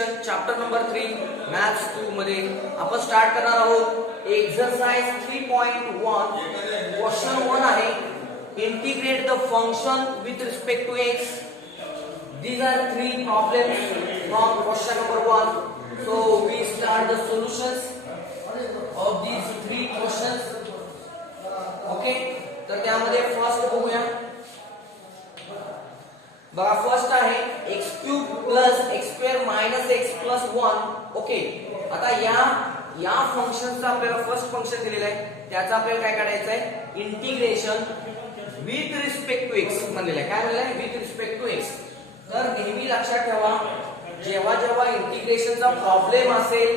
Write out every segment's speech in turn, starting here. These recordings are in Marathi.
सेक्शन चॅप्टर नंबर 3 मॅथ्स 2 मध्ये आपण स्टार्ट करणार आहोत एक्सरसाइज 3.1 क्वेश्चन 1 आहे integrate the function with respect to x. These are three problems from question number 1. So we start the solutions of these three questions. Okay, तर त्यामध्ये फर्स्ट बघूया. बघा फर्स्ट आहे x cube plus x square minus x plus 1. Okay, आता या फंक्शनचा आपल्याला फर्स्ट फंक्शन दिलेलं आहे त्याचा आपल्याला काय काढायचं आहे integration with respect to x म्हणलेलं आहे. काय म्हणलेलं आहे विथ रिस्पेक्ट टू x. तर नेहमी लक्षात ठेवा जेव्हा जेव्हा इंटिग्रेशनचा प्रॉब्लेम असेल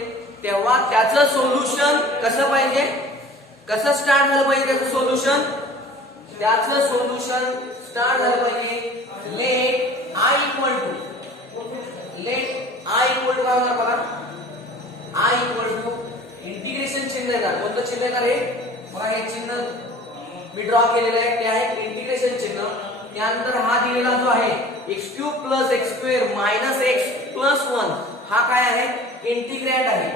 तेव्हा त्याचं सोल्युशन कसं पाहिजे, कसं स्टार्ट झालं पाहिजे त्याचं सोल्युशन स्टार्ट झालं पाहिजे लेट i इक्वल टू काय होणार बघा i इक्वल टू इंटिग्रेशन चिन्ह येणार. कोणतं चिन्ह येणार हे बघा, हे चिन्ह मी ड्रॉ केलेलं आहे ते आहे इंटिग्रेशन चिन्ह. त्यानंतर हा दिलेला जो आहे x cube plus x square minus x plus 1 हा काय आहे इंटिग्रँड आहे.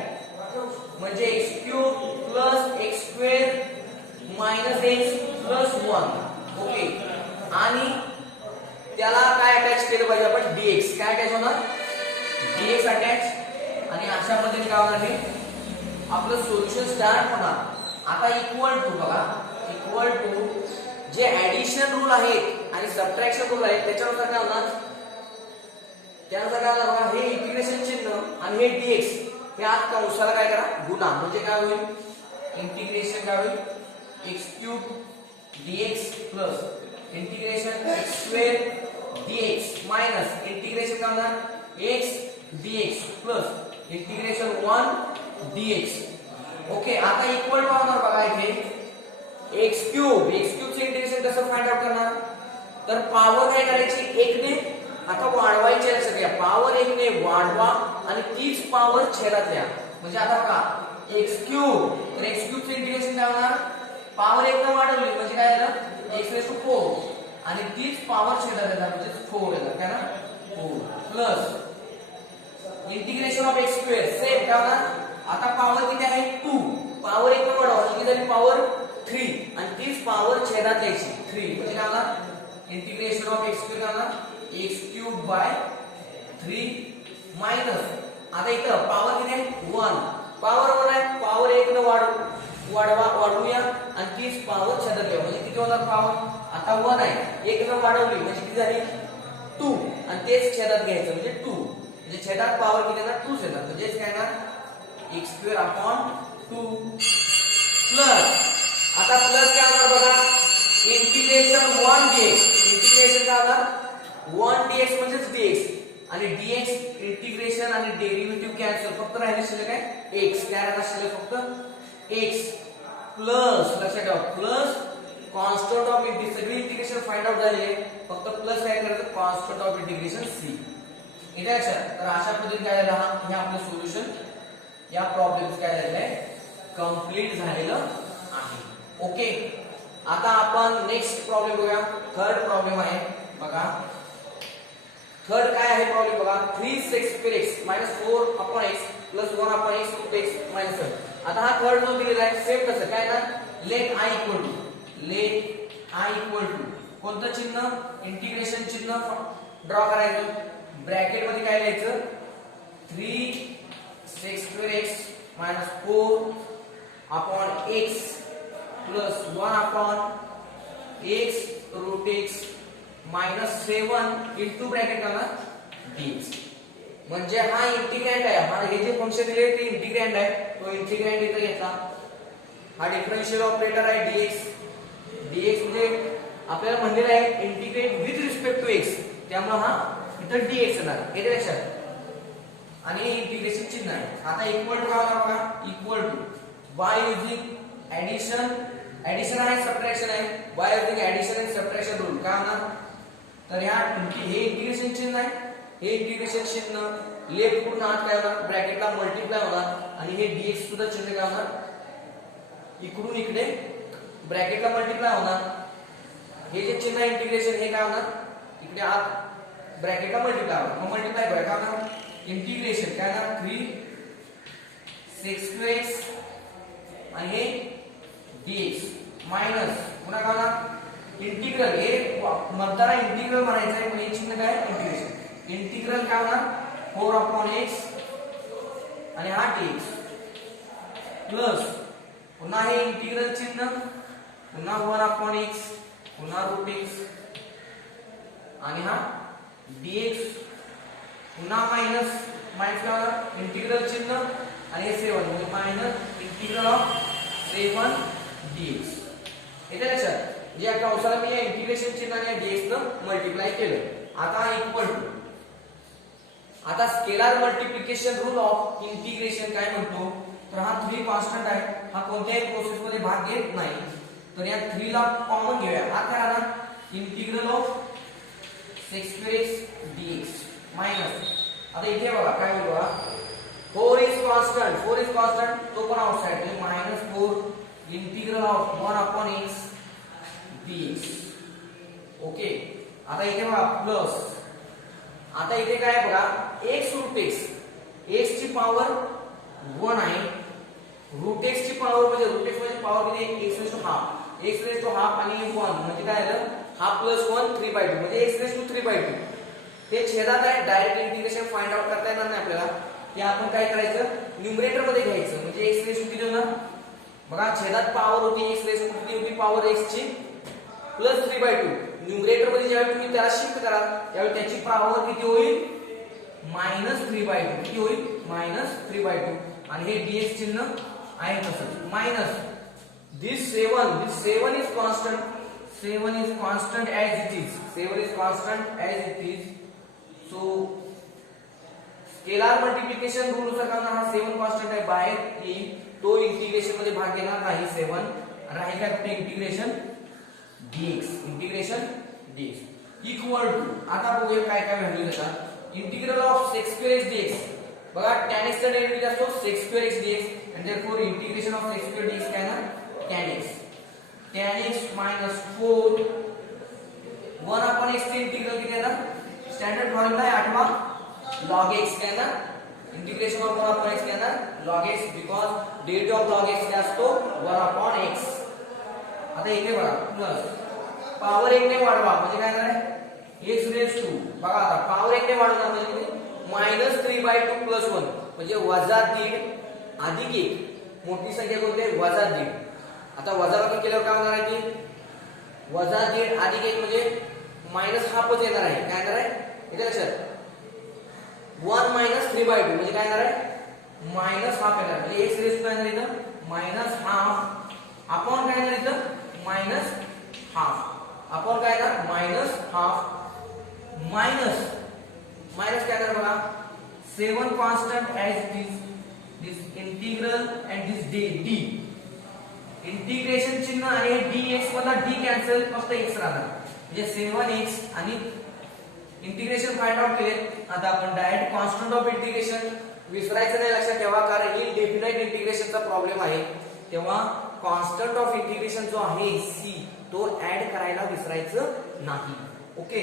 म्हणजे x cube plus x square minus x plus 1. Okay, आणि त्याला काय अटॅच केलं पाहिजे आपण dx. काय अटॅच होणार dx अटॅच. आणि अशा पद्धतीने काय होणार हे आपलं सोल्युशन स्टार्ट होणार. आता इक्वल टू बघा, इक्वल टू जे ऍडिशन रूल आहेत आणि सबट्रॅक्शन रूल आहेत त्याच्यानुसार काय होणार, त्यानुसार काय होणार बघा, हे इंटिग्रेशन चिन्ह आणि हे dx हे आत कंसाला काय करा गुणा. म्हणजे काय होईल इंटिग्रेशन काय होईल x cube dx plus integration x square dx minus integration काय होणार x dx plus integration 1 dx. Okay, आता इक्वल टू होणार बघा इथे x क्यूब चे इंटिग्रेशन कसं फाइंड आउट करणार, तर पॉवर काय करायची 1 ने आता वाढवायची आहे सगळ्या पॉवर 1 ने वाढवा आणि तीच पॉवर छेदात द्या. म्हणजे आता बघा x क्यूब तर x क्यूब चे इंटिग्रेशन काय होणार पॉवर 1 ने वाढवली म्हणजे काय झालं x रेज टू 4 आणि तीच पॉवर छेदात येणार म्हणजे 4 येणार काय ना 4 plus integration of x square same काय होणार आता पॉवर किती आहे 2 पॉवर 1 ने वाढवा किती झाली पॉवर 3 आणि तीच पॉवर छेदात यायची 3 म्हणजे काय होणार इंटिग्रेशन ऑफ x स्क्वेअर काय होणार x क्यूब बाय 3 मायनस आता इथं पॉवर किती आहे 1 पॉवर 1 आहे पॉवर 1 ने वाढवूया आणि तीच पॉवर छेदात घ्या म्हणजे किती होणार पॉवर आता 1 आहे 1 ने वाढवली म्हणजे किती झाली 2 आणि तेच छेदात घ्यायचं म्हणजे 2 म्हणजे छेदात पॉवर किती येणार 2 येणार म्हणजे काय ना x स्क्वेअर अपॉन 2 प्लस आता प्लस काय होणार बघा इंटिग्रेशन 1 dx इंटिग्रेशन काय होणार 1 dx म्हणजेच dx आणि dx इंटिग्रेशन आणि डेरिव्हेटिव्ह कॅन्सल फक्त राहिले शिल्लक काय x काय राहिला शिल्लक फक्त x प्लस लक्षात ठेवा प्लस कॉन्स्टंट ऑफ इंटिग्रेशन सगळी इंटिग्रेशन फाइंड आउट झाले फक्त प्लस काय करायचं कॉन्स्टंट ऑफ इंटिग्रेशन c. इथे लक्षात तर अशा पद्धतीने काय झालं हे आपलं सोल्युशन या प्रॉब्लेम्स काय झालेलं आहे कंप्लीट झालेलं आहे. ओके, आता आपण नेक्स्ट प्रॉब्लेम बघूया. थर्ड प्रॉब्लेम आहे बघा. थर्ड काय आहे प्रॉब्लेम बघा 3x square x minus 4 upon x plus 1 upon x minus 1. आता हा थर्ड जो दिलेला आहे सेम कसं काय ना लेट i इक्वल टू कोणतं चिन्ह इंटिग्रेशन चिन्ह ड्रॉ करायचं ब्रॅकेट मध्ये काय लिहायचं 3x square x minus 4 upon x plus 1 upon x root x minus 7 into bracket का dx. म्हणजे हा इंटिग्रँड आहे हा हे जे फंक्शन दिले ते इंटिग्रँड आहे तो इंटिग्रँड इथे घेतला. हा डिफरन्शियल ऑपरेटर आहे dx म्हणजे आपल्याला म्हणलेलं आहे integrate with respect to x त्यामुळे हा इथं dx येणार हे लक्षात आणि हे इंटिग्रेशन चिन्ह आहे. आता इक्वल टू काय होणार बघा equal to by using addition आहे सबट्रॅक्शन आहे by using addition and subtraction rule काय होणार तर हे इंटिग्रेशन चिन्ह आहे हे इंटिग्रेशन चिन्ह लेफ्ट कडून आत काय होणार ब्रॅकेटला मल्टिप्लाय होणार आणि हे dx सुद्धा चिन्ह काय होणार इकडून इकडे ब्रॅकेटला मल्टिप्लाय होणार. हे जे चिन्ह इंटिग्रेशन हे काय होणार इकडे आत ब्रॅकेटला मल्टिप्लाय होणार मग मल्टिप्लाय करूया काय होणार इंटिग्रेशन काय ना 3 sec2x आणि हे dx मायनस पुन्हा काय ना इंटिग्रल हे मधला इंटिग्रल म्हणायचं आहे म्हणजे चिन्ह काय इंटिग्रेशन इंटिग्रल काय होणार 4/x आणि हा dx प्लस पुन्हा हे इंटिग्रल चिन्ह पुन्हा 1/x पुन्हा √x आणि हा dx पुन्हा मायनस मायनस काय होणार इंटिग्रल चिन्ह आणि हे 7 म्हणजे मायनस इंटिग्रल ऑफ 7 dx येते लक्षात या कंसाला मी या इंटिग्रेशन चिन्हाने dx न मल्टिप्लाय केलं आता इक्वल टू आता scalar multiplication rule of integration काय म्हणतो तर हा 3 कॉन्स्टंट आहे हा कोणत्याही प्रोसेस मध्ये भाग घेत नाही तर या 3 ला कॉमन घेऊया हा काय आला integral of sec2x dx minus आता इथे बघा काय होईल बघा 4 इज कॉन्स्टंट तो पण आउटसाइड म्हणजे -4 integral of 1/x dx okay आता इथे बघा प्लस आता इथे काय बघा x √x x ची पॉवर 1 आहे √x ची पॉवर म्हणजे √x म्हणजे पॉवर किती x रेज टू हाफ आणि 1 म्हणजे काय आलं हाफ प्लस 1 3/2 म्हणजे x रेज टू 3/2 ते छेदात आहे डायरेक्ट इंटिग्रेशन फाइंड आउट करता येणार नाही आपल्याला ते आपण काय करायचं न्यूमरेटर मध्ये घ्यायचं म्हणजे x रेज टू किती होणार बघा छेदात पॉवर होती x रेज टू किती होती पॉवर x ची प्लस 3/2 न्यूमरेटर मध्ये ज्यावेळी तुम्ही त्याला शिफ्ट कराल त्यावेळी त्याची पॉवर किती होईल -3/2 किती होईल -3/2 आणि हे dx चिन्ह आहे तसंच minus this 7 is constant as it is so scalar multiplication rule नुसार काय हा 7 कॉन्स्टंट आहे बाहेर येईल तो इंटिग्रेशन मध्ये भाग घेणार नाही 7 आणि राहील काय फक्त इंटिग्रेशन dx इक्वल टू आता बघूया काय काय व्हॅल्यूज येतात इंटिग्रल ऑफ sec2x dx बघा tan x चा डेरिव्हेटिव्ह असतो sec2x dx and therefore integration of sec2 dx काय ना tan x -4 1/x चे इंटिग्रल किती आहे ना स्टँडर्ड फॉर्म्युला आहे 8वा log x काय ना इंटिग्रेशन ऑफ 1/x काय ना log x because derivative of log x काय असतो 1/x आता इथे बघा प्लस पॉवर 1 ने वाढवा म्हणजे काय आहे x रेज टू बघा आता पॉवर 1 ने वाढवणार म्हणजे -3/2 + 1 म्हणजे -1.5 अधिक 1 मोठी संख्या कोणती आहे -1.5 आता वजाबाकी केल्यावर काय होणार आहे की -1.5 अधिक 1 म्हणजे -1/2 येणार आहे काय येणार आहे इथे लक्षात 1 -3/2 म्हणजे काय येणार आहे -1/2 येणार म्हणजे x रेज टू येणार इथं -1/2 अपॉन काय येणार इथं -1/2 अपॉन काय येणार -1/2 मायनस काय येणार बघा 7 constant as it is this integral and this d integration चिन्ह आणि dx मधला d कॅन्सल फक्त x राहणार म्हणजे 7x आणि इंटिग्रेशन फाइंड आउट केले आता आपण डायरेक्ट कॉन्स्टंट ऑफ इंटिग्रेशन विसरायचं नाही लक्षात ठेवा कारण ही डेफिनेट इंटिग्रेशनचा प्रॉब्लेम आहे तेव्हा कॉन्स्टंट ऑफ इंटिग्रेशन जो आहे c तो ऍड करायला विसरायचं नाही ओके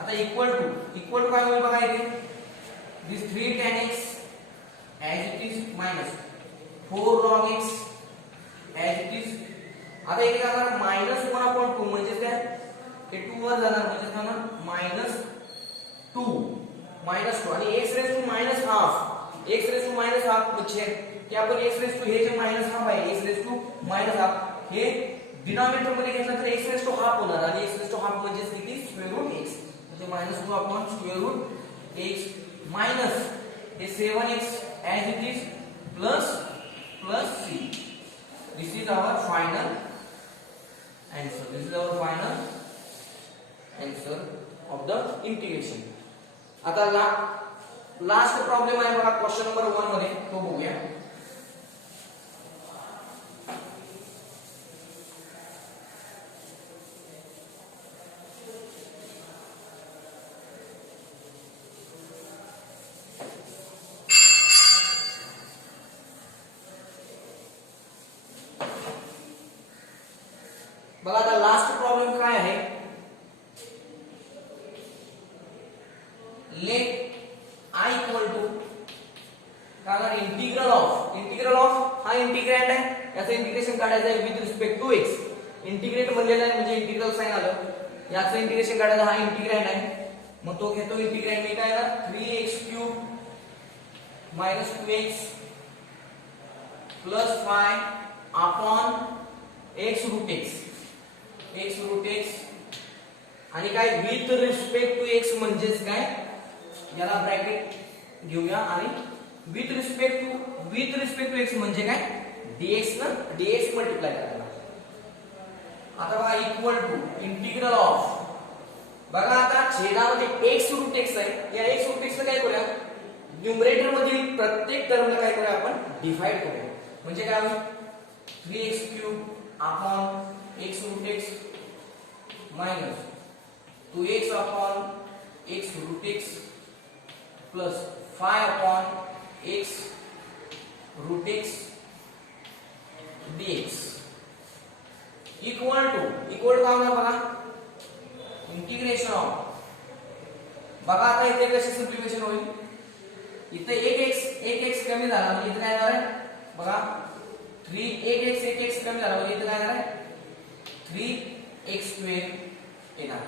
आता इक्वल टू काय होईल बघा इथे दिस 3 tan x as it is minus 4 log x as it is आता इथे काय होणार -1/2 म्हणजे काय हे 2 वर जाणार म्हणजे काय होणार -2 आणि x रेज टू -1/2 म्हणजे की आपण x रेज टू हे जे -1/2 आहे x रेज टू -1/2 हे डिनॉमिनेटर मध्ये घेतलं तर x रेज टू हाफ होणार आणि x रेज टू हाफ म्हणजे किती √x म्हणजे -2/√x मायनस हे 7x as it is plus c this is our final answer of the integration आता लास्ट प्रॉब्लेम आहे बघा क्वेश्चन नंबर 1 मध्ये तो बघूया बघा आता लास्ट प्रॉब्लेम काय आहे लेट I equal to कारण इंटिग्रल ऑफ हा इंटिग्रँड आहे, याचं इंटिग्रेशन काढायचं आहे with respect to x. Integrate म्हणलेलं आहे म्हणजे इंटिग्रल साइन आलं, याचं इंटिग्रेशन काढायचं, हा इंटिग्रँड आहे, मग तो घेतो इंटिग्रँड मी काय ना 3x³ - 2x plus 5 upon x root x आणि काय विथ रिस्पेक्ट टू x म्हणजेच काय, याला ब्रॅकेट घेऊया आणि विथ रिस्पेक्ट टू x म्हणजे काय dx ना dx मल्टिप्लाय करायला. आता बघा इक्वल टू इंटिग्रल ऑफ, बघा आता छेदामध्ये x रूट x आहे, या x रूट x ला काय करूया, न्यूमरेटर मधील प्रत्येक टर्मला काय करूया आपण डिवाइड करूया, म्हणजे काय होईल 3x³ upon x root x minus 2x upon x root x plus 5 upon x root x dx equal to काय होणार बघा इंटिग्रेशन ऑफ, बघा आता इथे कशी सिम्प्लिफिकेशन होईल, इथे एक x कमी झाला म्हणजे इथे काय येणार आहे बघा 1x कमी झाला म्हणजे इथे काय येणार आहे 3x² येणार,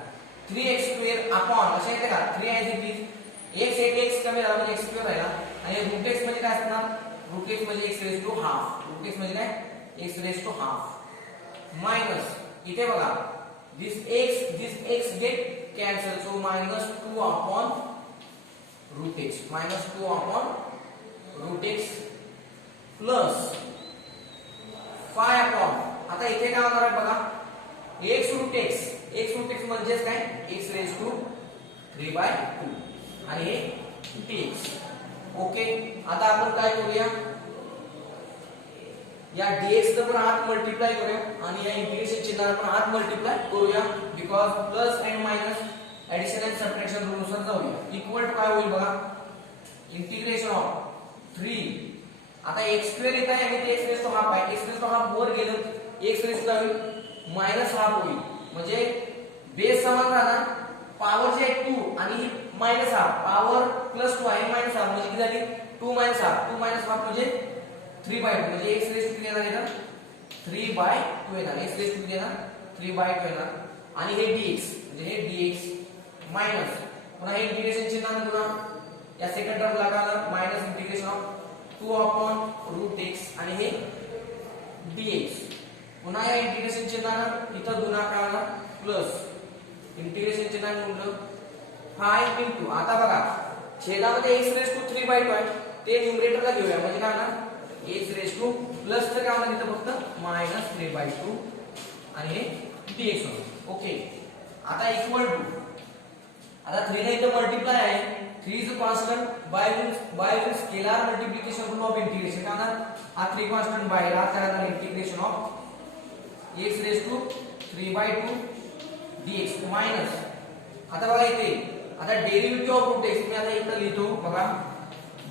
3x² अपॉन अशा येते का 3 ॲज इट इज x कमी झाला म्हणजे x² राहिला आणि रूट x म्हणजे काय असणार, रूट x म्हणजे x raise to half, root x म्हणजे काय x raise to half minus इथे बघा this x get cancel so -2 upon root x -2 upon root x plus 5 upon, आता इथे काय होणार आहे बघा x रूट x म्हणजेच काय x रेज टू 3/2 आणि हे dx. ओके, आता आपण काय करूया, या dx चा पण आत मल्टिप्लाय करूया आणि या इंटिग्रेशन चिन्हाला पण आत मल्टिप्लाय करूया, because plus and minus addition and subtraction rule नुसार जाऊया. इक्वल टू काय होईल बघा इंटिग्रेशन ऑफ 3, आता x² येत आहे आणि ते x रेज टू हाफ आहे, x रेज टू हाफ वर गेलं x रेज टू होईल मायनस हाफ होईल, म्हणजे बेस समान राहणार, पॉवर जे आहे 2 आणि मायनस हाफ, पॉवर प्लस 2 आहे मायनस हाफ म्हणजे किती झाली 2 मायनस हाफ म्हणजे 3/2 म्हणजे x रेज टू येणार येणार 3/2 येणार, x रेज टू येणार 3/2 येणार आणि हे dx म्हणजे हे dx मायनस पुन्हा हे इंटिग्रेशन चिन्ह पुन्हा या सेकंड टर्म लागणार minus integration of 2 upon root x आणि हे dx, पुन्हा या इंटिग्रेशन चिन्हानं इथं गुणाकार प्लस इंटिग्रेशन चिन्ह म्हणलं 5 इंटू, आता बघा छेदामध्ये x रेज टू 3/2 आहे, ते न्यूमरेटरला घेऊया म्हणजे काय होणार x रेज टू प्लस तर काय होणार इथं फक्त -3/2 आणि हे dx होणार. ओके, आता इक्वल टू, आता 3 ने इथं मल्टिप्लाय आहे, 3 is a constant by scalar multiplication rule of integration, काय होणार हा 3 कॉन्स्टंट बाय हा काय integration of x raise to 3/2 dx minus, आता बघा इथे आता डेरिव्हेटिव्ह ऑफ रूट x मी आता इथं लिहितो बघा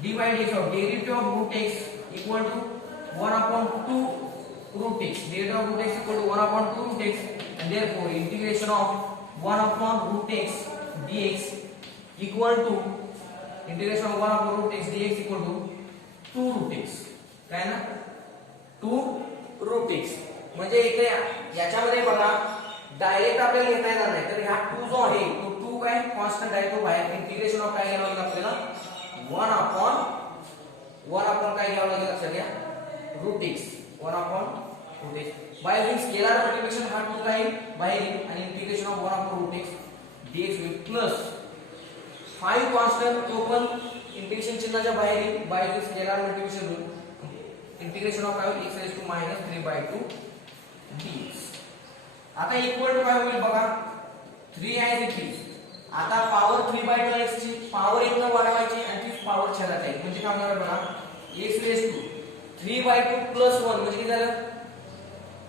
dy dx of derivative of root x equal to 1/2 root x, derivative of root x equal to 1/2 root x and therefore integration of 1/root x dx equal to integration of 1/root x dx equal to 2 root x, काय ना 2 root x, म्हणजे इथे याच्यामध्ये बघा डायरेक्ट आपल्याला घेता येणार नाही, तर हा 2 जो आहे तो 2 काय कॉन्स्टंट आहे, तो बाहेर इंटिग्रेशन ऑफ काय घ्यावं लागेल आपल्याला 1/1 काय घ्यावं लागेल लक्षात घ्या root x 1/root x by using scalar multiplication हा 2 राहील बाहेर आणि integration of 1/root x dx होईल प्लस 5 कॉन्स्टंट तो पण इंटिग्रेशन चिन्हाच्या बाहेर येईल by using scalar multiplication rule integration of काय होईल x रेज टू -3/2 dx. आता इक्वल टू काय होईल बघा 3 ॲज इट इज, आता पॉवर 3/2 x ची पॉवर इथं वाढवायची आणि ती पॉवर छेदात आहे म्हणजे काय होणार बघा x रेज टू 3/2 प्लस 1 म्हणजे किती झालं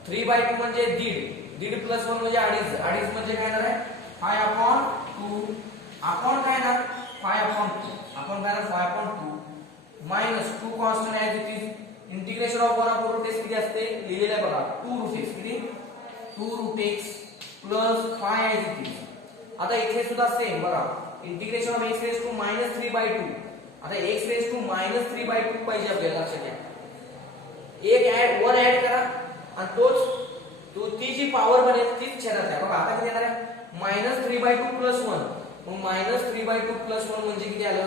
3/2 म्हणजे दीड प्लस 1 म्हणजे अडीच म्हणजे काय येणार आहे 5/2 अपॉन काय येणार 5/2 आपण काय येणार 5/2 minus 2 constant as it is integration of 1/root x किती असते लिहिलेलं आहे बघा 2 root x किती 2 root x plus 5 as it is. आता इथे सुद्धा सेम बघा integration of x raise to -3/2 आता x रेज टू -3/2 पाहिजे आपल्याला, लक्षात घ्या. एक वन ऍड करा आणि ती जी पॉवर बनेल तीच छेदात आहे. बघा आता किती येणार आहे, -3/2 + 1. मग -3/2 + 1 म्हणजे किती आलं,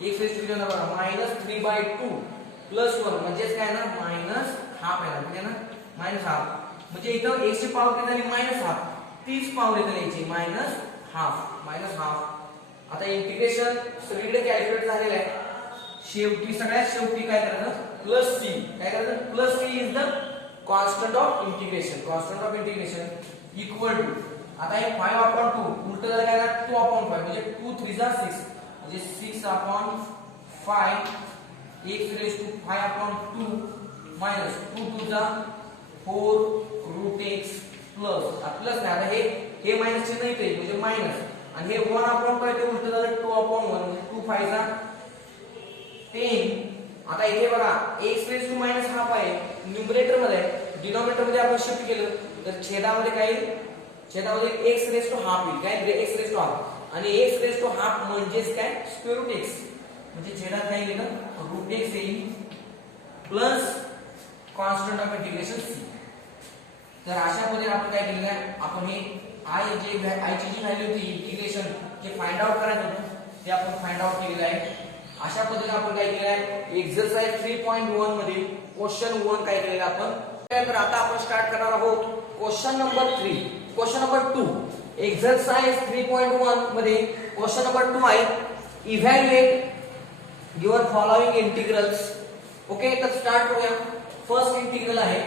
x रेज टू किती येणार बघा, -3/2 + 1 म्हणजेच काय ना, -½ येणार. किती ना, -½ म्हणजे इथं x ची पॉवर किती झाली, -½ तीच पॉवर येते याची, -½ आता इंटिग्रेशन सगळीकडे कॅल्क्युलेट झालेलं आहे. शेवटी सगळ्यात शेवटी काय करायचं, +c. काय करायचं, +c is the constant of integration. Constant of integration equal to, आता हे 5/2 उलट झालं काय ना, 2/5 म्हणजे 2 3 जा 6 म्हणजे 6/5 x रेज टू 5/2 -2 2 जा 4√x प्लस नाही. आता हे मायनस चिन्ह इथे म्हणजे मायनस, आणि हे 1/5 ते उलट झालं 2/1 म्हणजे 2 5 जा 10. आता इथे बघा x रेज टू -½ आहे न्यूमरेटर मध्ये, डिनॉमिनेटर मध्ये आपण शिफ्ट केलं तर छेदामध्ये काय येईल, छेदामध्ये x रेज टू ½ येईल. काय, x रेज टू ½ आणि x रेज टू ½ म्हणजेच काय, स्क्वेअर रूट x म्हणजे छेदात काय येईल, √x येईल plus constant of integration c. तर अशा पद्धतीने आपण काय केलेलं आहे, आपण हे i ची जी व्हॅल्यू होती इंटिग्रेशन जे फाइंड आउट करायचं होतं ते आपण फाइंड आउट केलेलं आहे. अशा पद्धतीने आपण काय केलं आहे, एक्सरसाइज 3.1 मध्ये क्वेश्चन 1 काय केलेलं आपण. तर आता आपण स्टार्ट करणार आहोत question number 3. Question number 2 exercise 3.1 मध्ये क्वेश्चन नंबर 2 आहे, evaluate your following integrals. Okay, तर स्टार्ट करूया. फर्स्ट इंटिग्रल आहे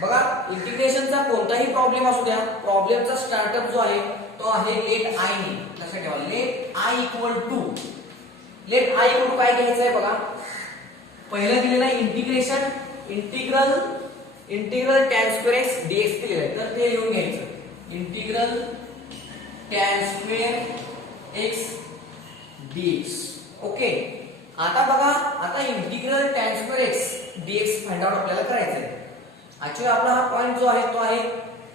बघा, इंटिग्रेशनचा कोणताही प्रॉब्लेम असू द्या, प्रॉब्लेमचा स्टार्टअप जो आहे तो आहे लेट आय ने. लक्षात ठेवा, लेट आय इक्वल टू काय घ्यायचं आहे बघा. पहिलं दिलेलं आहे integration, integral tan square x dx दिलेलं आहे, तर ते लिहून घ्यायचं, integral tan square x dx. Okay, आता बघा, आता integral tan square x dx find out आपल्याला करायचं आहे. ऍक्च्युअली आपला हा पॉइंट जो आहे तो आहे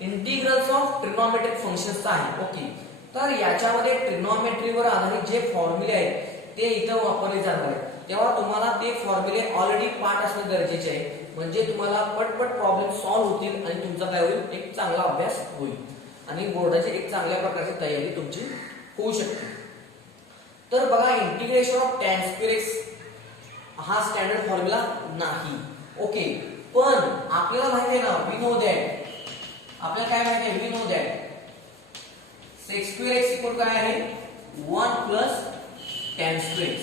इंटिग्रल्स ऑफ ट्रिग्नोमेट्रिक फंक्शन्सचा आहे. ओके, तर याच्यामध्ये ट्रिग्नोमेट्रीवर आधारित जे फॉर्म्युले आहेत ते इथं वापरले जाणार आहेत. तेव्हा तुम्हाला ते फॉर्म्युले ऑलरेडी पाठ असणं गरजेचे आहे, म्हणजे तुम्हाला पटपट प्रॉब्लेम सॉल्व्ह होतील आणि तुमचा काय होईल, एक चांगला अभ्यास होईल आणि बोर्डाची एक चांगल्या प्रकारची तयारी तुमची होऊ शकते. तर बघा, integration of tan square x हा स्टँडर्ड फॉर्म्युला नाही. ओके, पण आपल्याला माहिती आहे ना, वी नो दॅट, आपल्याला काय माहिती आहे, we know that sec square x equal काय आहे, 1 प्लस tan स्क्वेअर x.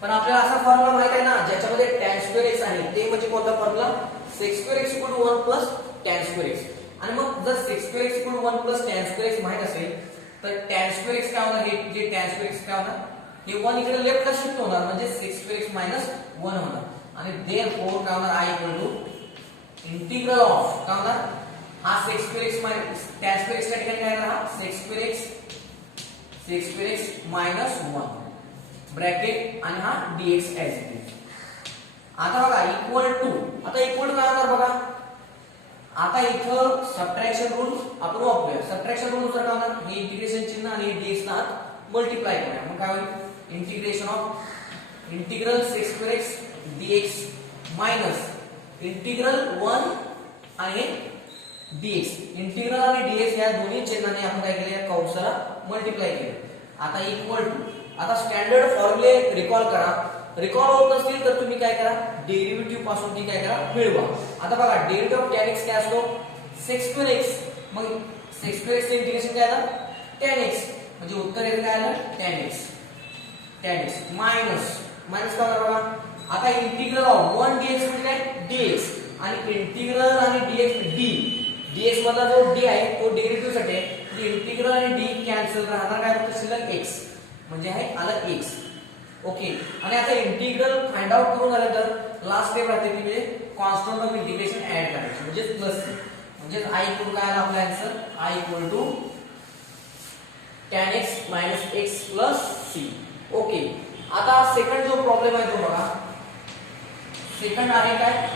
पण आपल्याला असा फॉर्म्युला माहिती आहे ना ज्याच्यामध्ये tan स्क्वेअर x आहे, ते म्हणजे कोणता formula, sec square x equal 1 plus tan square x. आणि मग जर sec square x equal 1 plus tan square x माहित असेल तर tan स्क्वेअर x काय होणार, हे जे tan स्क्वेअर x काय होणार, हे 1 इकडे लेफ्टला शिफ्ट होणार म्हणजे sec स्क्वेअर x मायनस 1 होणार. आणि देअरफॉर काय होणार, i equal to integral of काय होणार, हा sec square x minus tan square x च्या ठिकाणी काय येणार, हा sec square x minus 1 bracket आणि हा dx ऍज इट इज. आता बघा इक्वल टू, आता इक्वल टू काय होणार बघा, आता इथं सबट्रॅक्शन रूल आपण वापरूया. सबट्रॅक्शन रूल नुसार काय होणार, हे इंटिग्रेशन चिन्ह आणि dx ना मल्टिप्लाय करूया. मग काय होईल, integration of integral sec square x dx minus integral 1 आणि dx. इंटिग्रल आणि dx या दोन्ही चिन्हाने आपण काय केले, या कंसाला मल्टिप्लाय केले. आता इक्वल टू, आता स्टँडर्ड फॉर्म्युले रिकॉल करा. रिकॉल होत नसतील तर तुम्ही काय करा, डेरिव्हेटिव्ह पासून ती काय करा, मिळवा. आता बघा, डेरिव्हेटिव्ह ऑफ tan x काय असतो, sec स्क्वेअर x. मग sec स्क्वेअर x चे इंटिग्रेशन काय आलं, tan x. म्हणजे उत्तर येते काय आलं, tan x मायनस काय होणार बघा. आता इंटिग्रल ऑफ 1 dx म्हणजे काय, dx. आणि इंटिग्रल आणि dx मधला जो d आहे तो डेरिव्हेटिव्ह साठी आहे. इंटिग्रल आणि d कॅन्सल राहणार, काय फक्त शिल्लक x म्हणजे आहे आलं x. ओके, आणि आता इंटिग्रल फाइंड आउट करून झाल्यानंतर लास्ट स्टेप राहते ती म्हणजे कॉन्स्टंट ऑफ इंटिग्रेशन ऍड करायचं म्हणजे प्लस c. म्हणजे i इक्वल काय आला आपला answer, i equal to tan x minus x plus c. Okay, आता सेकंड जो प्रॉब्लेम आहे तो बघा. सेकंड आहे काय,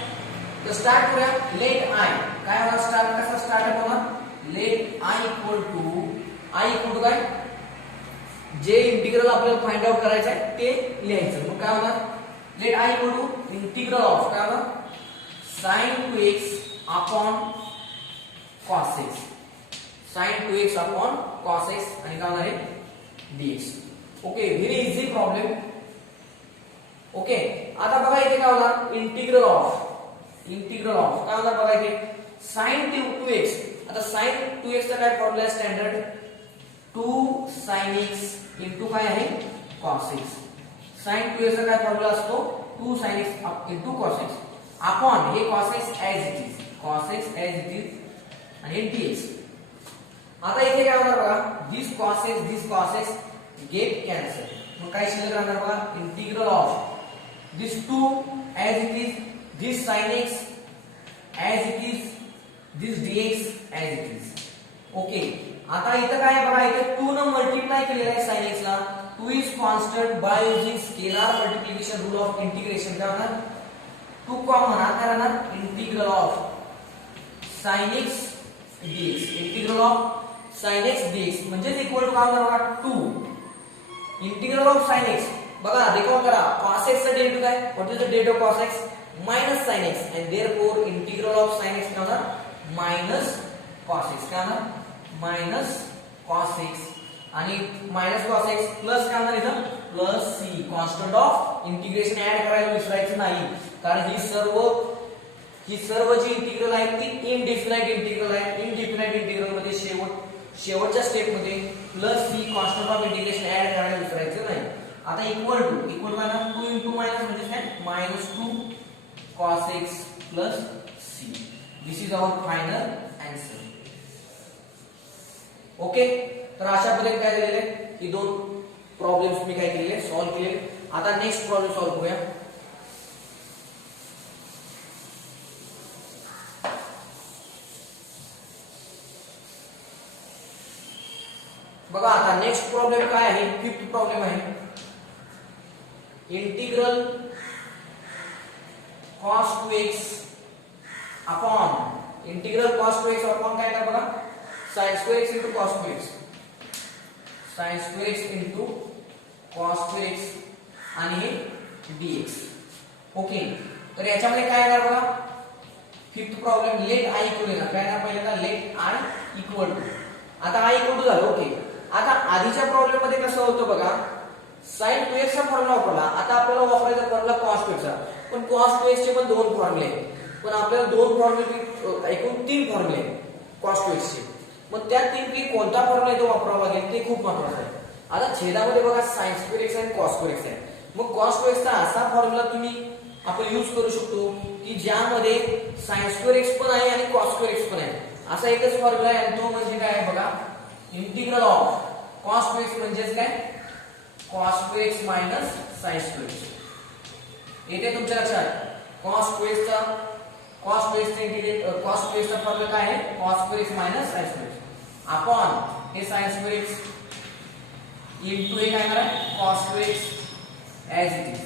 तर स्टार्ट करूया. लेट i काय होणार, स्टार्ट कसा स्टार्ट होणार, लेट i इक्वल टू काय जे इंटिग्रल आपल्याला फाइंड आउट करायचं आहे ते लिहायचं. मग काय होणार, let I equal to integral of काय होणार sin 2x upon cos x, sin 2x upon cos x आणि काय होणार आहे dx. Okay, very easy problem. Okay, आता बघा इथे काय होणार इंटिग्रल ऑफ काय होणार बघा इथे sin 2x. आता sin 2x चा काय फॉर्म्युला आहे स्टँडर्ड 2 sin x इंटू काय आहे cos x. sin 2x चा काय फॉर्म्युला असतो 2 sin x into cos x upon हे cos x as it is आणि dx. आता इथे काय होणार बघा दिस cos x गेट कॅन्सल. मग काय शिल्लक राहणार बघा integral of this 2 as it is, this sin x as it is, this dx as it is. Okay, आता इथं काय बघा इथे 2 न मल्टिप्लाय केलेला आहे sin x ला. 2 is constant by using scalar multiplication rule of integration. काय होणार 2 कॉमन आता राहणार integral of sin x dx. Integral of sin x dx म्हणजे इक्वल टू काय होणार बघा 2 इंटिग्रल ऑफ sin x. बघा देखो करा cos x चा डेरिव्हेटिव्ह काय what is the derivative of cos x minus sin x and therefore integral of sin x काय होणार minus cos x. काय होणार minus cos x आणि minus cos x प्लस काय होणार इथं plus c. Constant of integration add करायला विसरायचं नाही, कारण ही सर्व जी इंटिग्रल आहेत ती इनडेफिनाइट इंटिग्रल आहे. इनडेफिनाइट इंटिग्रल मध्ये शेवटच्या स्टेप मध्ये plus c constant of integration add करायला विसरायचं नाही. आता इक्वल टू काय ना 2 इंटू मायनस म्हणजे काय -2 cos x plus c. This is our final answer. Okay, तर अशा पद्धतीने काय दिलेले की दोन प्रॉब्लेम्स मी काय केलेले सॉल्व्ह केले. आता नेक्स्ट प्रॉब्लेम सॉल्व्ह करूया. बघा आता नेक्स्ट प्रॉब्लेम काय आहे, फिफ्थ प्रॉब्लेम आहे integral cos 2x upon integral cos 2x upon काय का बघा sin 2x into cos 2x, sin 2x into cos 2x आणि हे dx. ओके, तर याच्यामध्ये काय येणार बघा fifth problem let i equal येणार. काय येणार पहिल्यांदा लेट i इक्वल टू. आता i इक्वल टू झालं. ओके, आता आधीच्या प्रॉब्लेम मध्ये कसं होतं बघा sin 2x चा फॉर्म्युला वापरला. आता आपल्याला वापरायचा फॉर्म्युला cos 2x चा. पण cos 2x चे पण दोन फॉर्म्युले आहेत, पण आपल्याला दोन फॉर्म्युले एकूण तीन फॉर्म्युले आहेत cos 2x चे. मग त्या तीनपैकी कोणता फॉर्म्युला तो वापरावा लागेल ते खूप महत्त्वाचं आहे. आता छेदामध्ये बघा sin square x आणि cos square x आहे. मग cos square x चा असा फॉर्म्युला तुम्ही आपण यूज करू शकतो की ज्यामध्ये sin square x पण आहे आणि cos square x पण आहे. असा एकच फॉर्म्युला आहे आणि तो म्हणजे काय आहे बघा इंटिग्रल ऑफ cos 2x म्हणजेच काय cos 2x minus sin 2x. येथे तुमच्या लक्षात cos 2x चा फॉर्म्युला काय आहे cos 2x minus sin 2x upon हे sin 2x इंटू हे काय आहे cos 2x as it is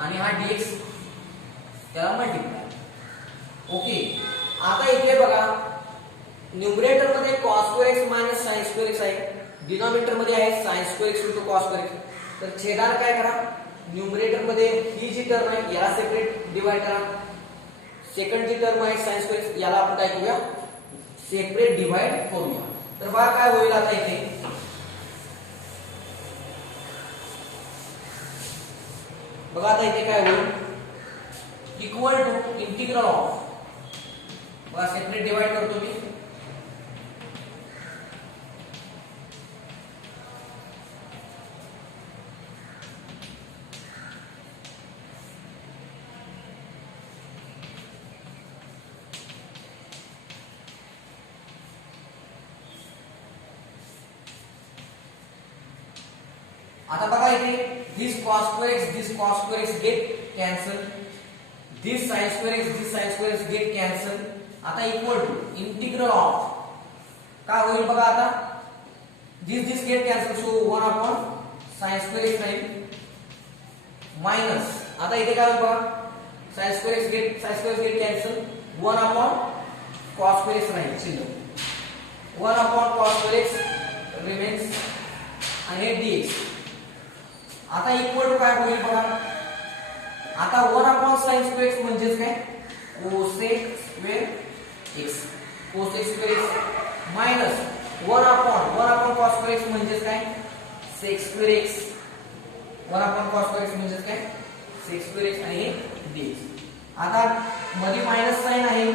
आणि हा dx त्याला मल्टिप्लाय. ओके, आता इथे बघा न्यूमरेटर मध्ये cos 2x minus sin 2x आहे, डिनॉमिनेटर मध्ये आहे sin 2x into cos 2x. तर छेदाला काय करा न्यूमरेटर मध्ये ही जी टर्म आहे याला सेपरेट डिवाइड करा. सेकंड जी टर्म आहे sin square याला आपण काय करूया सेपरेट डिवाइड करूया. तर बघा काय होईल आता इथे बघा आता इथे काय होईल इक्वल टू इंटिग्रल ऑफ बघा सेपरेट डिवाइड करतो मी. आता बघा इथे this cos square x get cancel, this sin square x get cancel. आता इक्वल टू इंटिग्रल ऑफ काय होईल बघा आता this get cancel so 1 upon sin square x राहील मायनस आता इथे काय होईल बघा sin square x get cancel 1 upon cos square x राहील शिल्लक 1 upon cos square x remains आणि हे dx. आता इक्वल टू काय होईल बघा, आता 1/sin² x म्हणजेच काय cosec² x, cosec² x minus 1/cos² x म्हणजेच काय sec² x, 1/cos² x म्हणजेच काय sec² x आणि हे dx. आता मध्ये मायनस साइन आहे,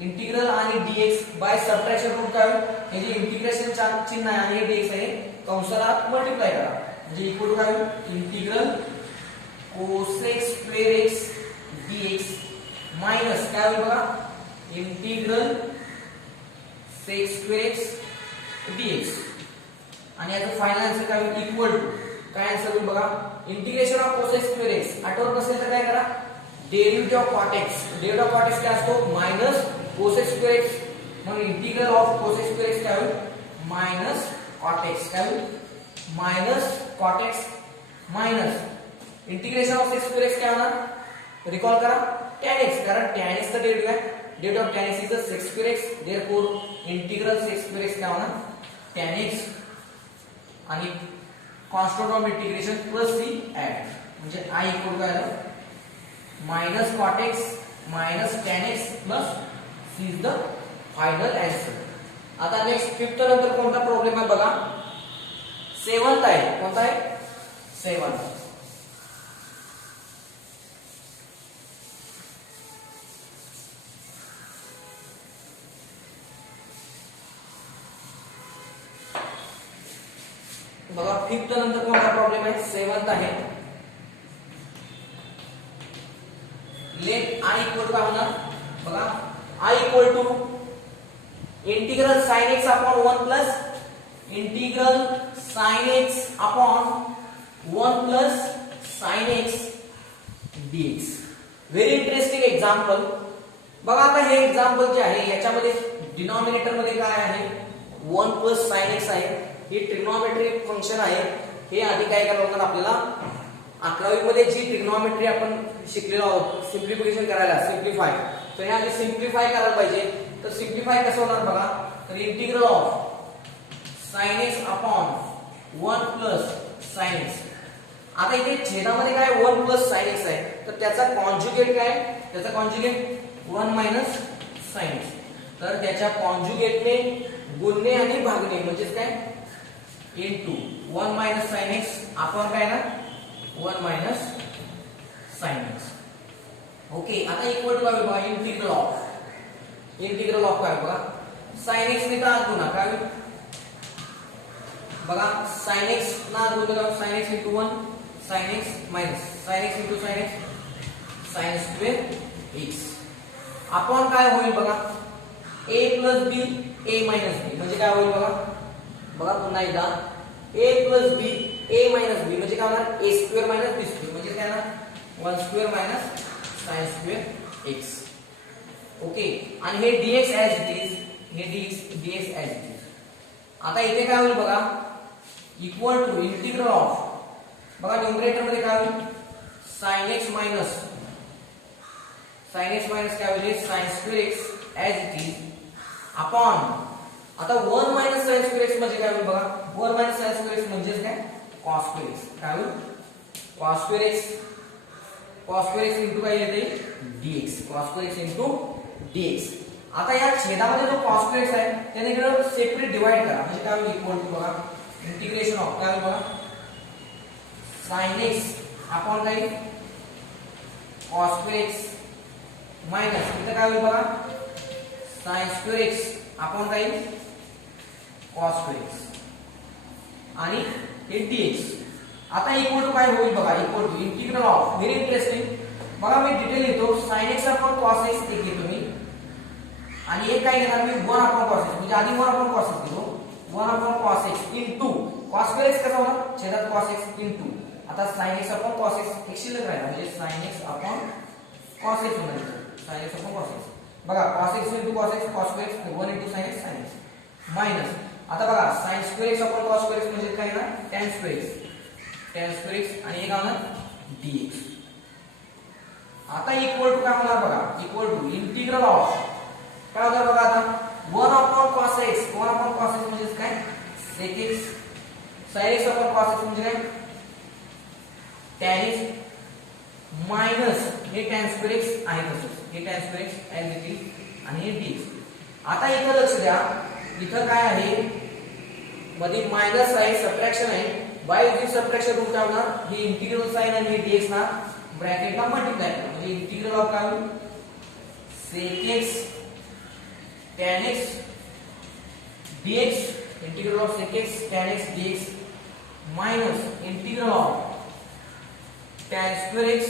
इंटिग्रल आणि dx बाय सबट्रॅक्शन रूट काय होईल, हे जे इंटिग्रेशन चिन्ह आहे आणि हे dx आहे कंसाला मल्टिप्लाय करा म्हणजे इक्वल टू काय होईल integral cosec² x dx minus काय होईल बघा इंटिग्रल sec² x dx आणि याचं फायनल आन्सर काय होईल इक्वल टू काय आन्सर होईल बघा इंटिग्रेशन ऑफ cosec² x. आठवत नसेल तर काय करा derivative of cot x, derivative of cot x काय असतो मायनस cosec² x, मग इंटिग्रल ऑफ cosec² x काय होईल मायनस cot x, काय होईल minus cot x minus integration of sec² x काय होणार रिकॉल करा tan x, कारण tan x चा डेरिव्हेटिव्ह आहे, derivative of tan x is sec² x, therefore integral sec² x काय होणार tan x आणि constant of integration plus c add म्हणजे i इक्वल काय आलं minus cot x minus tan x plus c is the final answer. आता नेक्स्ट फिफ्थ नंतर कोणता प्रॉब्लेम आहे बघा, सेवंथ आहे, कोणता आहे सेवंथ. बघा फिफ्थ नंतर कोणता प्रॉब्लेम आहे सेवंथ आहे. लेट i इक्वल टू काय होणार बघा i equal to integral sin x upon 1 plus integral sin x upon 1 plus sin x dx. Very interesting example. बघा आता हे एक्झाम्पल जे आहे याच्यामध्ये डिनॉमिनेटर मध्ये काय आहे 1 प्लस sin x आहे, हे ट्रिग्नोमेट्रिक फंक्शन आहे. हे आधी काय करावं लागणार आपल्याला 11वी मध्ये जी ट्रिग्नोमेट्री आपण शिकलेलो आहोत सिम्प्लिफिकेशन करायला सिम्प्लिफाय, तर हे आधी सिम्प्लिफाय करायला पाहिजे. तर सिम्प्लिफाय कसं होणार बघा, तर integral of sin x upon 1 plus sin x. आता इथे छेदामध्ये काय 1 प्लस sin x आहे, तर त्याचा कॉन्जुगेट काय, त्याचा कॉन्जुगेट 1 मायनस sin x. तर त्याच्या कॉन्जुगेटने गुणणे आणि भागणे म्हणजेच काय into 1 minus sin x upon काय ना 1 मायनस sin x. ओके, आता इक्वल टू काय बघा इंटिग्रल ऑफ काय बघा sin x ने आत गुणा काय होईल बघा sin x ना गुणा sin x into 1 sin x minus sin x into sin x sin square x upon काय होईल बघा a plus b a minus b म्हणजे काय होईल बघा पुन्हा एकदा a plus b a minus b म्हणजे काय होणार a square minus b square म्हणजे काय होणार 1 square minus sin square x. Okay, आणि हे dx as it is, हे dx as it is. आता इथे काय होईल बघा इक्वल टू इंटिग्रल ऑफ बघा न्यूमरेटर मध्ये काय होईल sin x minus काय होईल sin square x as it is upon आता 1 minus sin square x म्हणजे काय होईल बघा 1 minus sin square x म्हणजे काय cos square x काय होईल cos square x into काय येते dx cos square x into dx. आता या छेदामध्ये जो cos square x आहे त्याने इकडे सेपरेट डिवाइड करा म्हणजे काय होईल इक्वल टू बघा इंटिग्रेशन ऑफ काय होईल बघा sin x अपॉन काय cos square x मायनस इथे काय होईल बघा sin square x अपॉन काय cos square x आणि हे dx. आता इक्वल टू काय होईल बघा equal to integral of very interesting बघा मी डिटेल लिहितो sin x upon cos x एक घेतो मी आणि एक काय घेणार मी 1 अपॉन cos x म्हणजे आधी 1 अपॉन cos x घेतो 1 upon cos x into cos square x कसा होणार छेदात cos x इनटू आता sin x upon cos x एक शिल्लक राहिला म्हणजे sin x upon cos x होणार sin x upon cos x बघा cos x into cos x cos square x 1 into sin x minus आता बघा sin square x upon cos square x म्हणजे काय ना tan square x आणि हे काय होणार dx. आता इक्वल टू काय होणार बघा इक्वल टू इंटिग्रल ऑफ काय होणार बघा आता 1 अपॉन cos x म्हणजे काय sec x sin x upon cos x म्हणजे काय tan x मायनस हे tan square x आहे तसंच हे tan square x as it is आणि हे dx. आता इथं लक्ष द्या इथं काय आहे मध्ये मायनस आहे सबट्रॅक्शन आहे बाय युजिंग सबट्रॅक्शन रूल काय होणार हे इंटिग्रल साइन आणि हे dx ना ब्रॅकेटला मल्टिप्लाय करा म्हणजे इंटिग्रल ऑफ काय होईल sec x tan x dx integral of sec x tan x dx minus integral of tan square x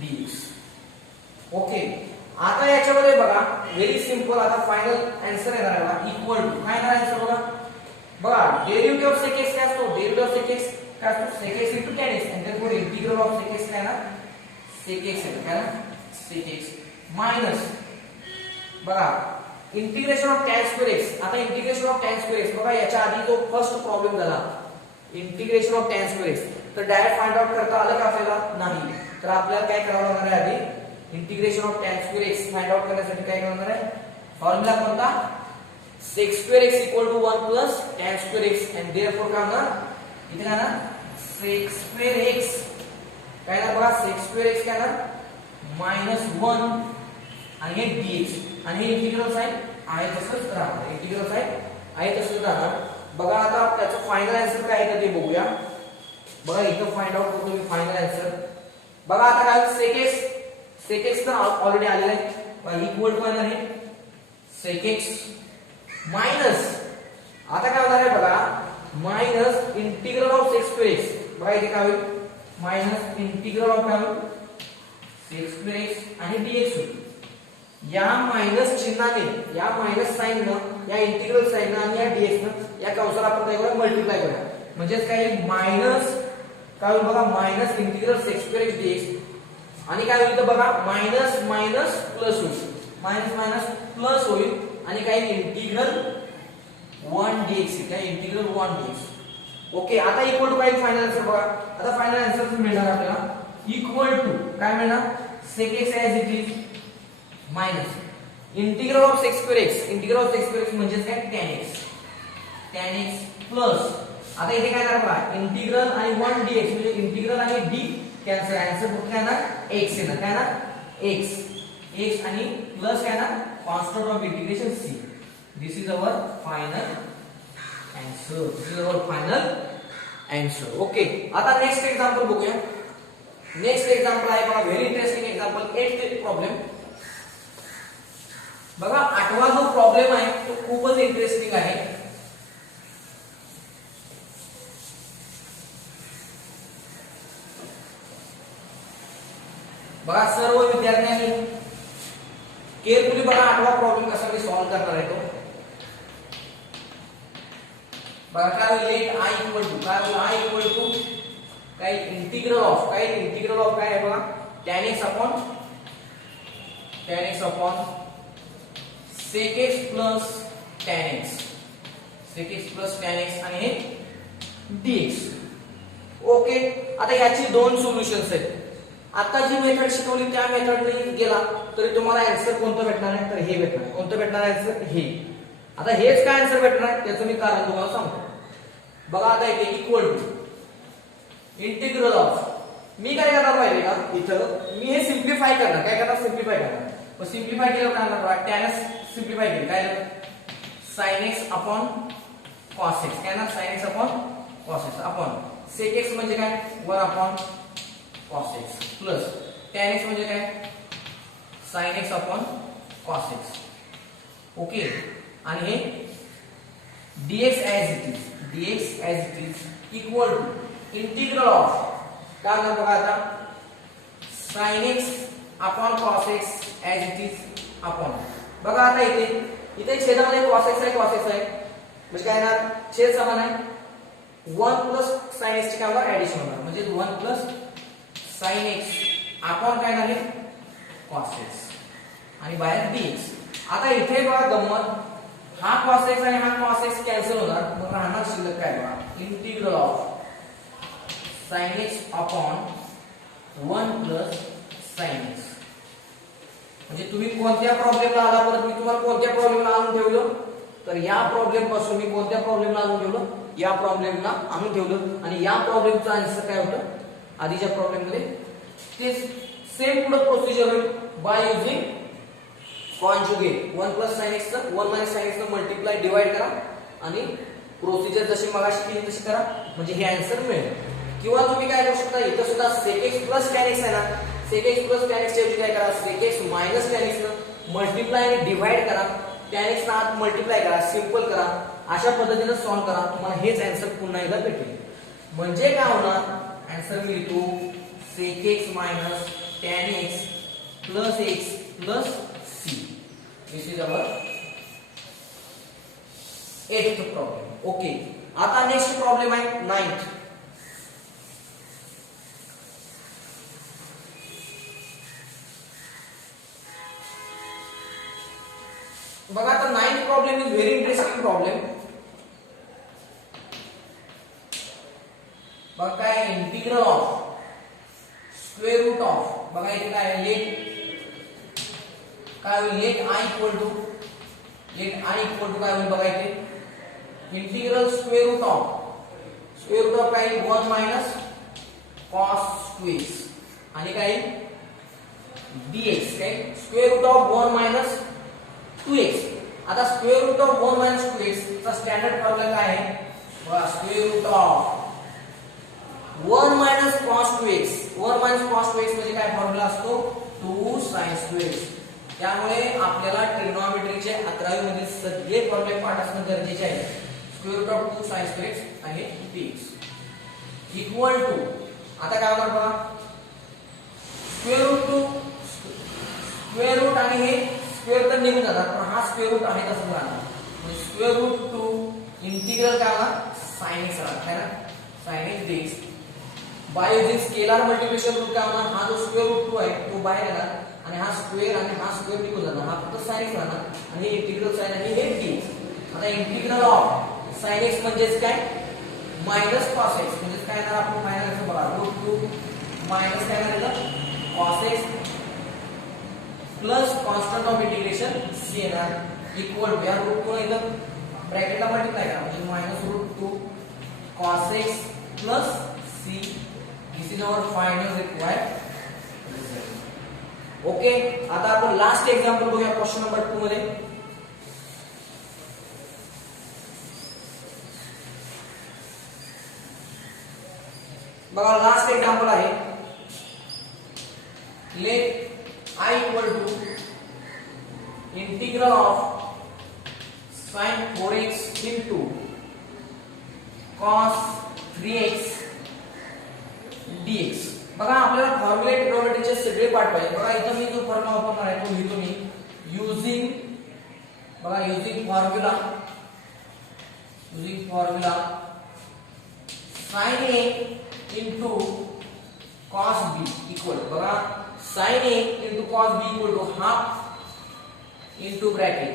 dx. Okay आता याच्यामध्ये बघा व्हेरी सिंपल आता फायनल आन्सर येणार आहे इक्वल टू काय येणार आन्सर बघा डेरिव्हेटिव्ह ऑफ sec x काय असतो डेरिव्हेटिव्ह ऑफ sec x काय असतो sec x into tan x and therefore integral of sec x काय ना sec x आहे काय ना sec x मायनस बघा integration of tan square x. आता integration of tan square x बघा याच्या आधी जो फर्स्ट प्रॉब्लेम झाला integration of tan square x तर डायरेक्ट फाइंड आउट करता आलं का आपल्याला नाही तर आपल्याला काय करावं लागणार आहे आधी integration of tan square x find out करण्यासाठी काय करणार आहे फॉर्म्युला कोणता sec square x equal to 1 plus tan square x and therefore काय होणार इथे काय ना sec square x काय ना बघा sec square x काय ना -1 आणि हे dx आणि हे इंटिग्रल साइन आहे तसंच राहणार इंटिग्रल साइन आहे तसंच राहणार. बघा आता त्याचं फायनल आन्सर काय आहे ते बघूया. बघा इथं फाइंड आउट करतो मी फायनल आन्सर. बघा आता काय sec x तर ऑलरेडी आलेला आहे इक्वल टू काय आहे sec x मायनस आता काय होणार आहे बघा minus integral of sec square x. बघा इथे काय होईल मायनस इंटिग्रल ऑफ काय होईल sec square x आणि dx होईल. या मायनस चिन्हाने या मायनस साइन न या इंटिग्रल साइन न आणि या dx न या कंसाला आपण काय करूया मल्टिप्लाय करूया म्हणजे काय मायनस काय होईल बघा minus integral sec square x dx आणि काय होईल तर बघा मायनस मायनस प्लस होईल मायनस मायनस प्लस होईल आणि काय इंटिग्रल 1 dx काय इंटिग्रल 1 dx. ओके आता इक्वल टू काय फायनल आन्सर बघा आता फायनल आन्सर मिळणार आपल्याला इक्वल टू काय मिळणार sec x as it is minus integral of sec square x integral of sec square x म्हणजे काय tan x प्लस आता इथे काय करणार बघा इंटिग्रल आणि 1 dx म्हणजे इंटिग्रल आणि d कॅन्सल आन्सर कुठे काय ना x येणार काय ना x आणि प्लस काय ना constant of integration c. This is our final answer. Okay आता नेक्स्ट एक्झाम्पल बघूया. नेक्स्ट एक्झाम्पल आहे बघा very interesting example 8th problem. बघा 8वा जो प्रॉब्लेम आहे तो खूपच इंटरेस्टिंग आहे. बघा सर्व विद्यार्थ्यांनी केअरफुली बघा 8वा प्रॉब्लेम कसा मी सॉल्व्ह करणार आहे तो. बघा काय होईल लेट i इक्वल टू काय होईल i इक्वल टू काय इंटिग्रल ऑफ काय आहे बघा tan x upon sec x plus tan x आणि हे dx. ओके आता याची दोन सोल्युशन्स आहेत. आता जी मेथड शिकवली त्या मेथडने गेला तरी तुम्हाला आन्सर कोणतं भेटणार आहे तर हे भेटणार. कोणतं भेटणार आहे आन्सर हे. आता हेच काय आन्सर भेटणार आहे त्याचं मी कारण तुम्हाला सांगतो. बघा आता इथे इक्वल टू इंटिग्रल ऑफ मी काय करणार पाहिजे का इथं मी हे सिम्प्लिफाय करणार काय करणार सिम्प्लिफाय करणार. मग सिम्प्लिफाय केलं काय करणार tan x सिम्प्लिफाय केलं काय sin x upon cos x काय ना sin x upon cos x upon sec x म्हणजे काय 1 upon cos x plus tan x म्हणजे काय sin x upon cos x. Okay आणि हे dx as it is equal to integral of काय म्हणणार बघा आता sin x upon cos x as it is upon. बघा आता इथे छेदामध्ये cos x आहे म्हणजे काय येणार छेद समान आहे 1 प्लस sin x चे काय होणार ऍडिशन होणार म्हणजे 1 प्लस sin x अपॉन काय आहे cos x आणि बाहेर dx. आता इथे बघा गंमत हा cos x आणि हा cos x कॅन्सल होणार मग राहणार शिल्लक काय बघा integral of sin x upon 1 plus sin x. म्हणजे तुम्ही कोणत्या प्रॉब्लेमला आला परत मी तुम्हाला कोणत्या प्रॉब्लेमला आणून ठेवलं तर या प्रॉब्लेम पासून मी कोणत्या प्रॉब्लेमला आणून ठेवलं या प्रॉब्लेमला आणून ठेवलं आणि या प्रॉब्लेमचा आन्सर काय होतं आधीच्या प्रॉब्लेम मध्ये ते सेम पुढे प्रोसिजर होईल by using conjugate 1 + sin x 1 - sin x multiply divide करा आणि प्रोसिजर जशी मगाशी केली तशी करा म्हणजे हे आन्सर मिळेल किंवा तुम्ही काय करू शकता इथं सुद्धा sec x + tan x आहे ना sec x + tan x च्या ऐवजी काय करा sec x - tan x न मल्टिप्लाय आणि डिवाइड करा tan x ना आत मल्टिप्लाय करा सिंपल करा अशा पद्धतीने सॉल्व करा तुम्हाला हेच आन्सर पुन्हा एकदा भेटेल म्हणजे काय होणार आन्सर मिळतो sec x - tan x + x + c this is our 8th problem okay आता नेक्स्ट प्रॉब्लेम आहे 9th बघा आता 9th problem is very interesting problem बघा काय integral of square root of बघा इथे काय लेट काय होईल लेट i इक्वल टू काय होईल बघा इथे इंटिग्रल स्क्वेअर रूट ऑफ काय 1 - cos 2x आणि काय dx काय स्क्वेअर रूट ऑफ 1 - 2x आता स्क्वेअर रूट ऑफ 1 - 2x चा स्टँडर्ड फॉर्म्युला काय आहे बघा square root of 1 - cos 2x 1 - cos 2x म्हणजे काय फॉर्म्युला असतो 2 sin 2x त्यामुळे आपल्याला ट्रिग्नोमेट्रीचे 11वी मधील सगळे फॉर्म्युले पाठ असणे गरजेचे आहे square root of 2 sin 2x आणि dx इक्वल टू आता काय होणार बघा स्क्वेअर रूट आणि हे स्क्वेअर तर निघून जातात पण हा स्क्वेअर रूट आहे तसं राहणार म्हणजे स्क्वेअर रूट टू इंटिग्रल काय होणार sin x राहणार है ना sin x dx by using scalar multiplication root काय होणार हा जो स्क्वेअर रूट 2 आहे तो बाहेर येणार आणि हा स्क्वेअर निघून जाणार हा फक्त sin x राहणार आणि हे इंटिग्रल sin आणि हे dx आता इंटिग्रल ऑफ sin x म्हणजे काय -cos x म्हणजे काय येणार आपण फायनल असं बघा √2 मायनस काय येणार cos x plus constant of integration c येणार इक्वल टू या √2 इथं ब्रॅकेटला मल्टिप्लाय करा म्हणजे -√2 cos x plus c this is our final required okay आता आपण लास्ट एक्झाम्पल बघूया क्वेश्चन नंबर 2 मध्ये बघा लास्ट एक्झाम्पल आहे let i equal to integral of sin 4x into cos 3x dx बघा आपल्याला फॉर्म्युला ट्रिग्नोमेट्रीचे सगळे पाठ पाहिजे बघा इथं मी जो फॉर्म्युला वापरणार आहे तो लिहितो मी using formula sin a into cos b equal बघा sin a into cos b equal to half into bracket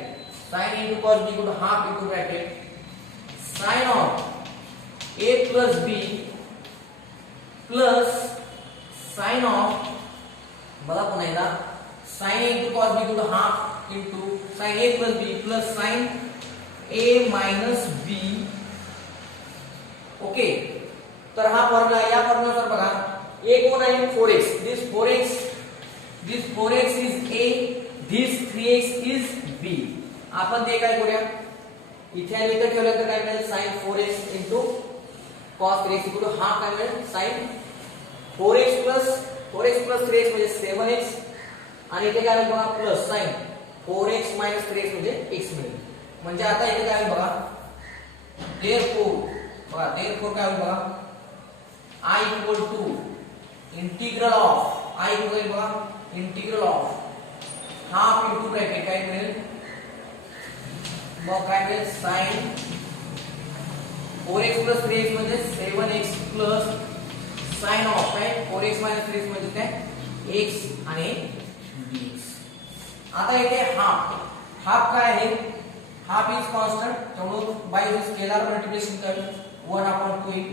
sin a into cos b equal to half into bracket sin of a plus b plus sin of बघा पुन्हा एकदा sin a into cos b equal to half into sin a plus b plus sin a minus b okay तर हा फॉर्म्युला या फॉर्म्युलानुसार बघा a कोण आहे 4x this 4x is a this 3x is b आपण ते काय करूया इथे आणि इथे ठेवलं तर काय मिळेल sin 4x into cos 3x equal to half काय मिळेल sin 4x plus 3x म्हणजे 7x आणि इथे काय मिळेल बघा plus sin 4x minus 3x म्हणजे x मिळेल म्हणजे आता इथे काय बघा therefore काय होईल बघा I equal to integral of I equal बघा integral of half into bracket काय मिळेल मग काय मिळेल sin 4x plus 3x म्हणजे 7x plus sin of काय 4x minus 3x म्हणजे काय x आणि dx आता इथे हाफ काय आहे हाफ इज कॉन्स्टंट त्यामुळे बाय स्केलर मल्टिप्लिकेशन करू 1/2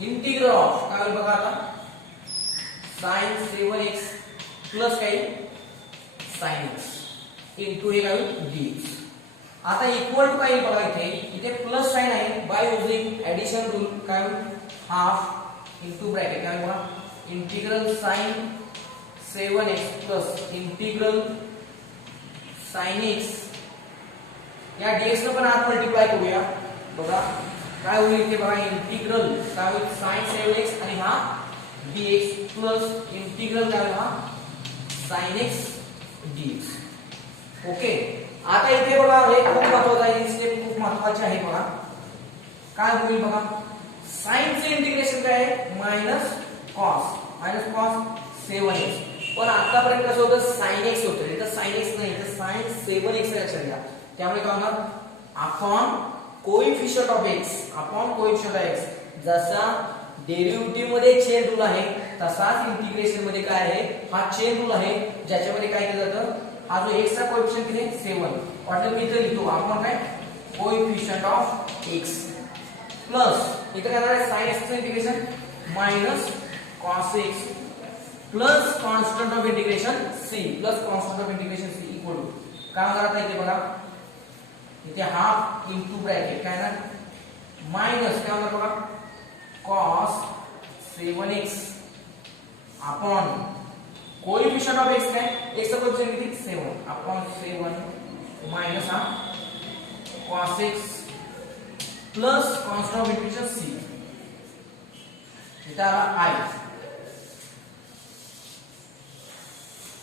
इंटिग्रल ऑफ काय होईल बघा आता sin 7x प्लस काय sin x इनटू हे काय होईल dx आता इक्वल टू काय येईल बघा, इथे प्लस साइन आहे. बाय युजिंग ऍडिशन रूल काय होईल, हाफ इनटू ब्रॅकेट काय होईल बघा, integral sine 7x plus integral sine x. या dx न पण आत मल्टिप्लाय करूया बघा काय होईल इथे बघा, इंटिग्रल काय होईल साइन 7x आणि हा dx प्लस इंटिग्रल काय होईल हा साइन x dx. ओके, आता इथे बघा हे खूप महत्त्वाचं आहे, ही स्टेप खूप महत्त्वाची आहे बघा. काय होईल बघा, साइन चे इंटिग्रेशन काय आहे मायनस कॉस 7x. पण आतापर्यंत कसं होतं साइन x होतं, इथं साइन x नाही तर साइन 7x लक्षात घ्या. त्यामुळे काय होणार upon coefficient of x upon coefficient of x. जसा डेरिव्हेटिव्ह मध्ये चेन रूल आहे तसाच इंटिग्रेशन मध्ये काय आहे हा चेन रूल आहे, ज्याच्यामध्ये काय केलं जातं, हा जो x चा कोएफिशिएंट किती आहे 7, वाटलं मी इथे लिहितो आपण काय कोएफिशिएंट ऑफ x प्लस इथे काय आहे sin x चं integration minus cos x plus constant of integration c plus constant of integration c equal to काय होणार आता इथे बघा, इथे हाफ इनटू ब्रॅकेट काय ना मायनस काय होणार बघा cos 7x upon coefficient of x काय, x चा कोएफिशिएंट किती 7 अपॉन 7 मायनस हा cos x plus constant of integration c. इथे आला i.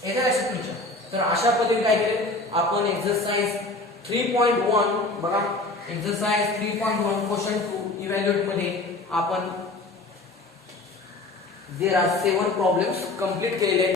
येते लक्षात तुमच्या. तर अशा पद्धतीने काय केले आपण एक्सरसाइज 3.1 बघा, एक्सरसाइज 3.1 क्वेश्चन 2 इव्हॅल्युएट मध्ये आपण देयर आर 7 प्रॉब्लेम्स कंप्लीट केलेले आहेत.